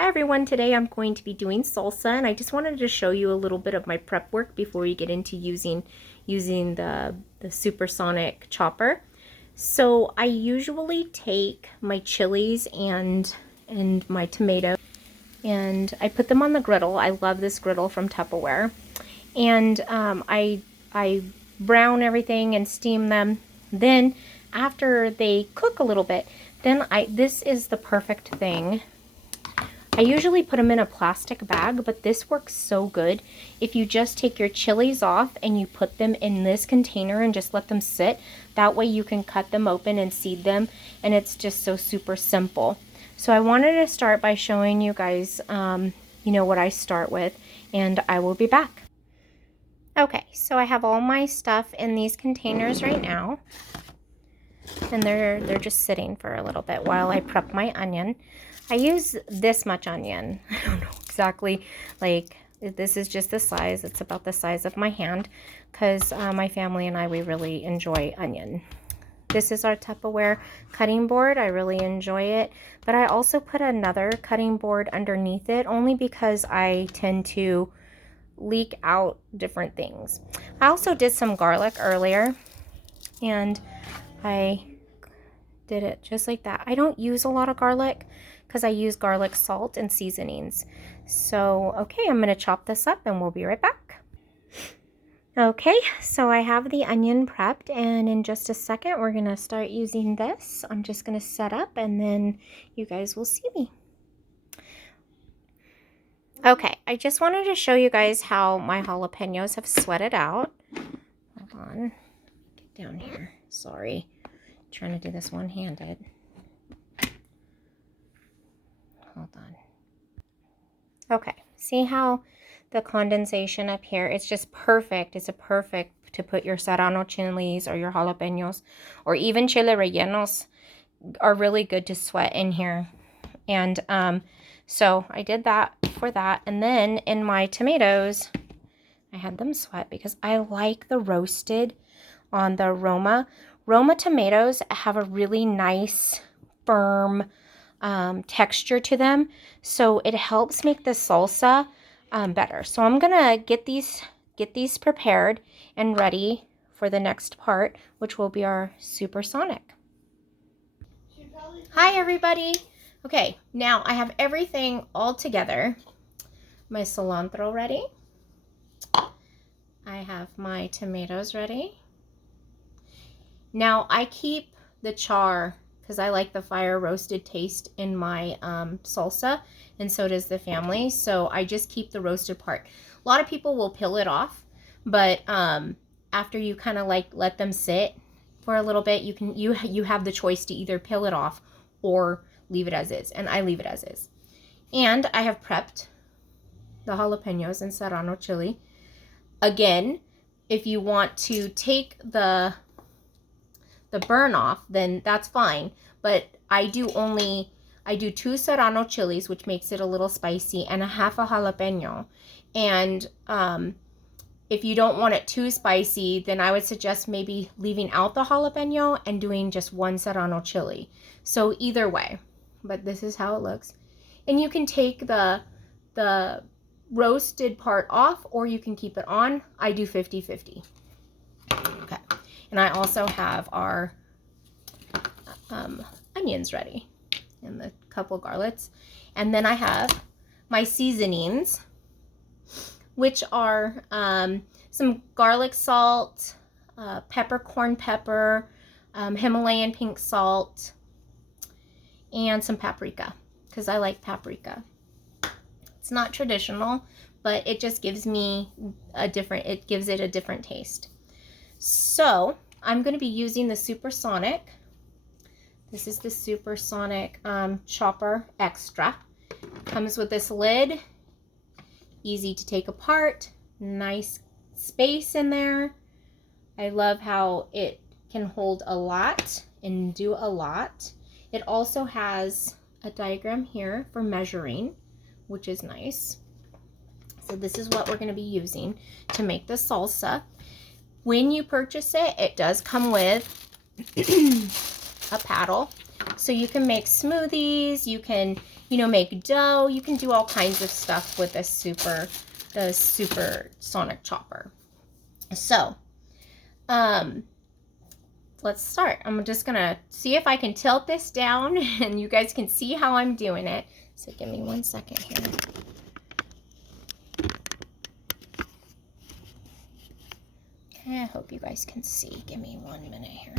Hi everyone, today I'm going to be doing salsa, and I just wanted to show you a little bit of my prep work before we get into using the SuperSonic Chopper. So I usually take my chilies and my tomato and I put them on the griddle. I love this griddle from Tupperware. And I brown everything and steam them. Then after they cook a little bit, then this is the perfect thing. I usually put them in a plastic bag, but this works so good. If you just take your chilies off and you put them in this container and just let them sit, that way you can cut them open and seed them, and it's just so super simple. So I wanted to start by showing you guys, you know, what I start with, and I will be back. Okay, so I have all my stuff in these containers right now, and they're just sitting for a little bit while I prep my onion. I use this much onion. I don't know exactly, like, this is just the size. It's about the size of my hand, because my family and I, we really enjoy onion. This is our Tupperware cutting board. I really enjoy it, but I also put another cutting board underneath it, only because I tend to leak out different things. I also did some garlic earlier, and I did it just like that. I don't use a lot of garlic because I use garlic salt and seasonings. So, okay, I'm going to chop this up and we'll be right back. Okay, so I have the onion prepped, and in just a second we're going to start using this. I'm just going to set up and then you guys will see me. Okay, I just wanted to show you guys how my jalapenos have sweated out. Hold on, get down here. Sorry, I'm trying to do this one-handed. Hold on. Okay, see how the condensation up here, it's just perfect. It's a perfect to put your serrano chilies or your jalapenos, or even chile rellenos are really good to sweat in here. And so I did that for that. And then in my tomatoes, I had them sweat because I like the roasted on the Roma. Roma tomatoes have a really nice, firm texture to them, so it helps make the salsa better. So I'm gonna get these prepared and ready for the next part, which will be our supersonic. Hi everybody. Okay, now I have everything all together. My cilantro ready. I have my tomatoes ready. Now I keep the char because I like the fire roasted taste in my salsa, and so does the family. So I just keep the roasted part. A lot of people will peel it off, but after you kind of like let them sit for a little bit, you have the choice to either peel it off or leave it as is, and I leave it as is. And I have prepped the jalapenos and serrano chili. Again, if you want to take the burn off, then that's fine, but I do 2 serrano chilies, which makes it a little spicy, and a half a jalapeno. And if you don't want it too spicy, then I would suggest maybe leaving out the jalapeno and doing just 1 serrano chili. So either way, but this is how it looks. And you can take the roasted part off, or you can keep it on. I do 50-50. Okay. And I also have our onions ready, and the couple garlics. And then I have my seasonings, which are some garlic salt, peppercorn pepper, Himalayan pink salt, and some paprika, because I like paprika. It's not traditional, but it just gives me it gives it a different taste. So I'm going to be using the SuperSonic. This is the SuperSonic Chopper Extra. Comes with this lid, easy to take apart, nice space in there. I love how it can hold a lot and do a lot. It also has a diagram here for measuring, which is nice. So this is what we're going to be using to make the salsa. When you purchase it, it does come with a paddle. So you can make smoothies, you can make dough. You can do all kinds of stuff with the SuperSonic Chopper. So, let's start. I'm just gonna see if I can tilt this down and you guys can see how I'm doing it. So give me 1 second here. Okay, I hope you guys can see. Give me 1 minute here.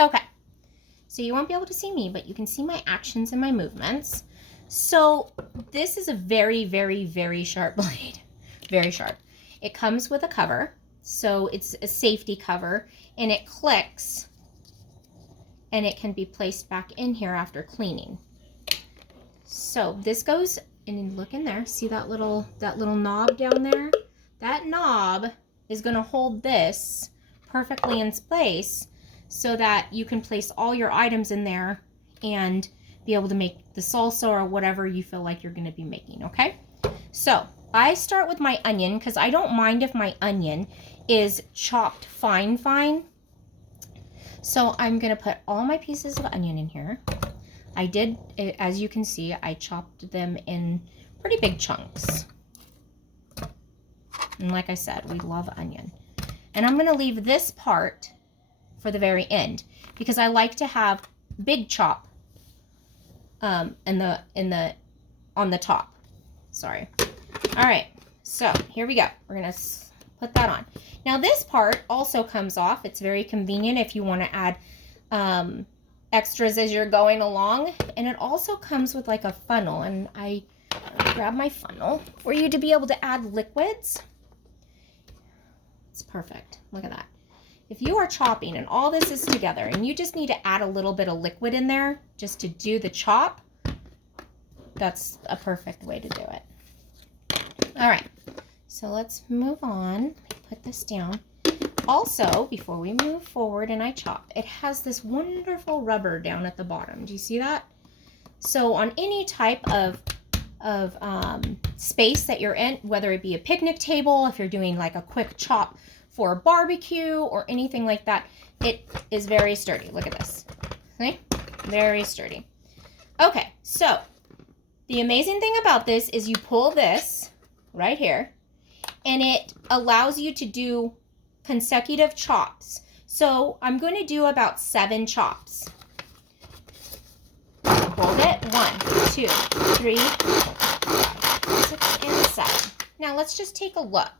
Okay, so you won't be able to see me, but you can see my actions and my movements. So this is a very, very, very sharp blade. Very sharp. It comes with a cover, so it's a safety cover, and it clicks, and it can be placed back in here after cleaning. So this goes, and look in there, see that little knob down there? That knob is gonna hold this perfectly in place so that you can place all your items in there and be able to make the salsa or whatever you feel like you're gonna be making, okay? So I start with my onion because I don't mind if my onion is chopped fine. So I'm gonna put all my pieces of onion in here. I did, as you can see, I chopped them in pretty big chunks. And like I said, we love onion. And I'm gonna leave this part for the very end because I like to have big chop on the top. Sorry. All right, so here we go. We're gonna put that on. Now this part also comes off. It's very convenient if you want to add extras as you're going along. And it also comes with like a funnel, and I grab my funnel for you to be able to add liquids. It's perfect. Look at that. If you are chopping and all this is together and you just need to add a little bit of liquid in there just to do the chop, that's a perfect way to do it. All right, so let's move on. Put this down. Also, before we move forward and I chop, it has this wonderful rubber down at the bottom. Do you see that? So on any type of space that you're in, whether it be a picnic table, if you're doing like a quick chop for a barbecue or anything like that, it is very sturdy. Look at this. Okay? Very sturdy. Okay, so the amazing thing about this is you pull this right here and it allows you to do consecutive chops. So I'm going to do about 7 chops. Hold it. 1, 2, 3, 4, 5, 6, and 7. Now let's just take a look.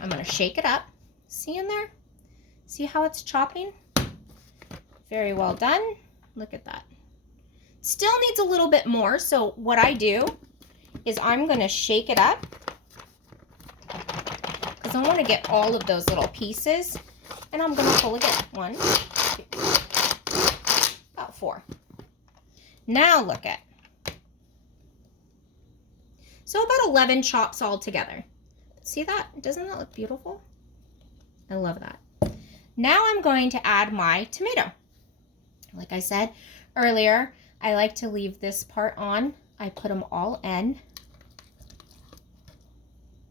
I'm going to shake it up. See in there? See how it's chopping? Very well done. Look at that. Still needs a little bit more, so what I do is I'm going to shake it up because I want to get all of those little pieces, and I'm going to pull again. 1, 2, about 4. Now look at. So about 11 chops all together. See that? Doesn't that look beautiful? I love that. Now I'm going to add my tomato. Like I said earlier, I like to leave this part on. I put them all in,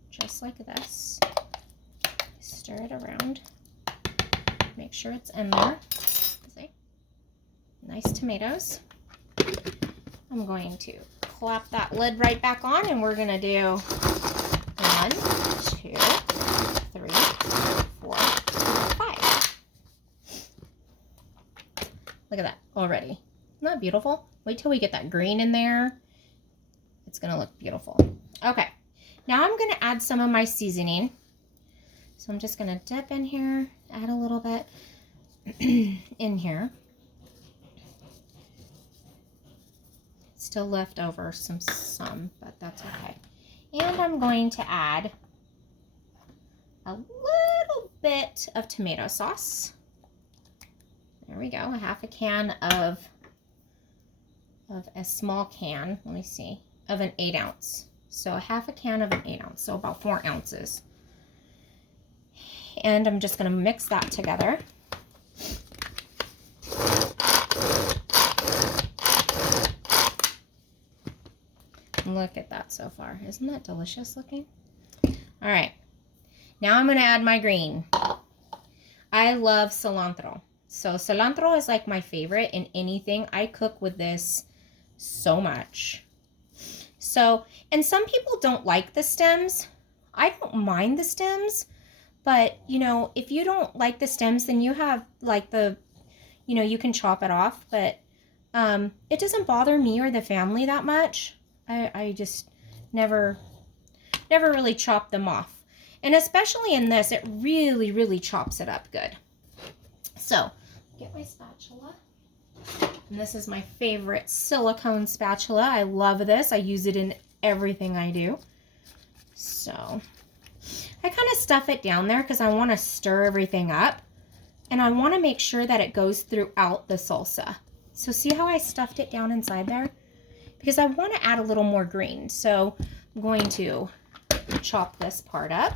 just like this. Stir it around. Make sure it's in there. See? Nice tomatoes. I'm going to clap that lid right back on, and we're going to do 1, 2, 3, 4, 5. Look at that already. Isn't that beautiful? Wait till we get that green in there. It's going to look beautiful. Okay, now I'm going to add some of my seasoning. So I'm just going to dip in here, add a little bit in here. Still left over some, but that's okay. And I'm going to add a little bit of tomato sauce. There we go, a half a can of a small can, let me see, of an 8 ounce. So a half a can of an 8 ounce, so about 4 ounces. And I'm just going to mix that together. Look at that so far. Isn't that delicious looking? All right. Now I'm going to add my green. I love cilantro. So cilantro is like my favorite in anything. I cook with this so much. So, and some people don't like the stems. I don't mind the stems, but you know, if you don't like the stems, then you have like the, you know, you can chop it off, but it doesn't bother me or the family that much. I just never really chop them off. And especially in this, it really, really chops it up good. So, get my spatula. And this is my favorite silicone spatula. I love this. I use it in everything I do. So, I kind of stuff it down there because I want to stir everything up. And I want to make sure that it goes throughout the salsa. So, see how I stuffed it down inside there? Because I want to add a little more green. So, I'm going to chop this part up.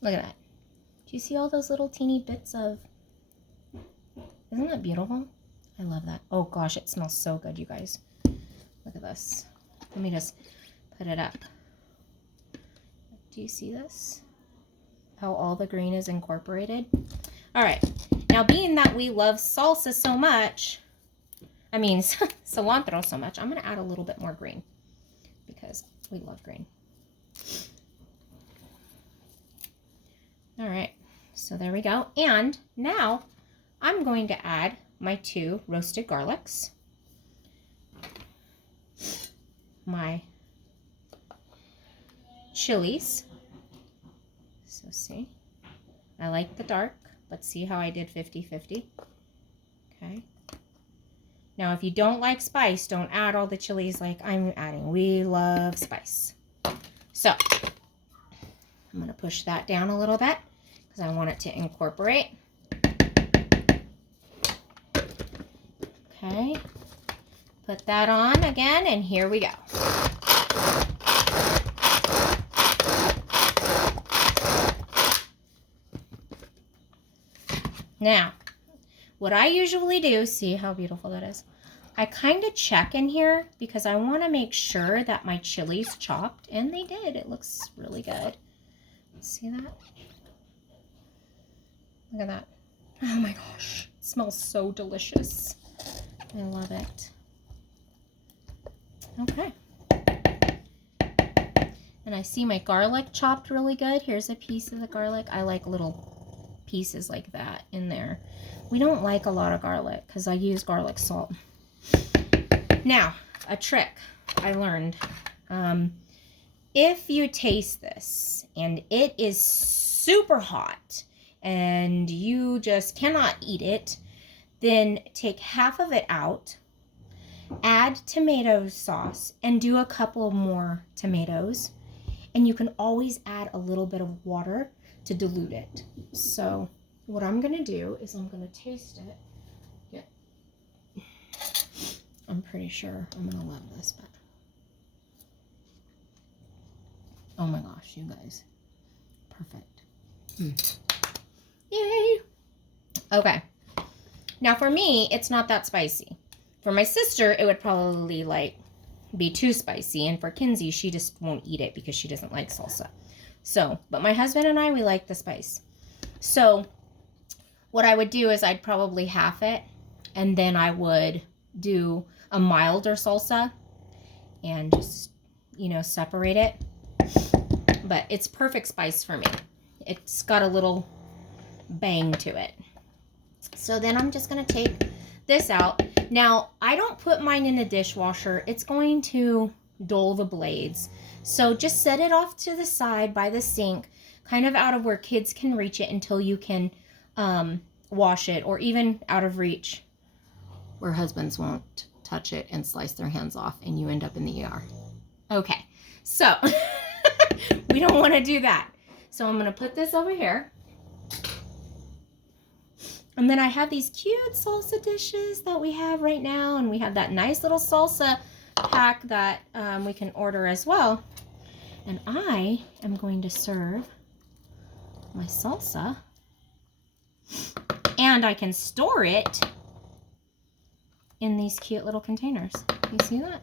Look at that. Do you see all those little teeny bits of... Isn't that beautiful? I love that. Oh gosh, it smells so good, you guys. Look at this. Let me just put it up. Do you see this? How all the green is incorporated? All right. Now, being that we love salsa so much, I mean, cilantro so much, I'm going to add a little bit more green because we love green. All right, so there we go. And now I'm going to add my 2 roasted garlics, my chilies. So see, I like the dark, but see how I did 50-50? Okay. Now, if you don't like spice, don't add all the chilies like I'm adding. We love spice. So, I'm going to push that down a little bit because I want it to incorporate. Okay. Put that on again, and here we go. Now, what I usually do, see how beautiful that is? I kind of check in here because I want to make sure that my chilies chopped, and they did. It looks really good. See that? Look at that. Oh my gosh. It smells so delicious. I love it. Okay. And I see my garlic chopped really good. Here's a piece of the garlic. I like little pieces like that in there. We don't like a lot of garlic because I use garlic salt. Now, a trick I learned. If you taste this and it is super hot and you just cannot eat it, then take half of it out, add tomato sauce, and do a couple more tomatoes. And you can always add a little bit of water to dilute it. So what I'm going to do is I'm going to taste it. Yeah. I'm pretty sure I'm going to love this, but oh my gosh, you guys. Perfect. Yay. Okay. Now for me, it's not that spicy. For my sister, it would probably like be too spicy. And for Kinsey, she just won't eat it because she doesn't like salsa. So, but my husband and I, we like the spice. So what I would do is I'd probably half it, and then I would do a milder salsa and just, you know, separate it. But it's perfect spice for me. It's got a little bang to it. So then I'm just going to take this out. Now, I don't put mine in the dishwasher. It's going to dull the blades. So just set it off to the side by the sink, kind of out of where kids can reach it until you can wash it, or even out of reach where husbands won't touch it and slice their hands off and you end up in the ER. Okay, so we don't want to do that. So I'm going to put this over here. And then I have these cute salsa dishes that we have right now. And we have that nice little salsa pack that we can order as well. And I am going to serve my salsa. And I can store it in these cute little containers. You see that?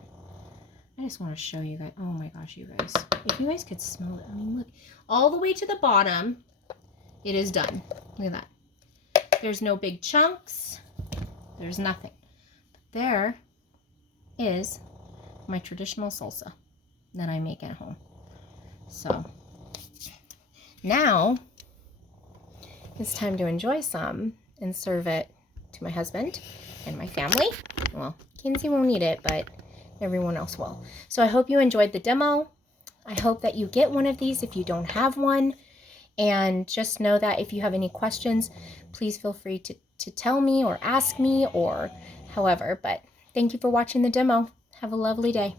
I just want to show you guys. Oh my gosh, you guys. If you guys could smell it. I mean, look. All the way to the bottom, it is done. Look at that. There's no big chunks. There's nothing. But there is my traditional salsa that I make at home. So now it's time to enjoy some and serve it to my husband and my family. Well, Kinsey won't eat it, but everyone else will. So I hope you enjoyed the demo. I hope that you get one of these if you don't have one. And just know that if you have any questions, please feel free to tell me or ask me or however. But thank you for watching the demo. Have a lovely day.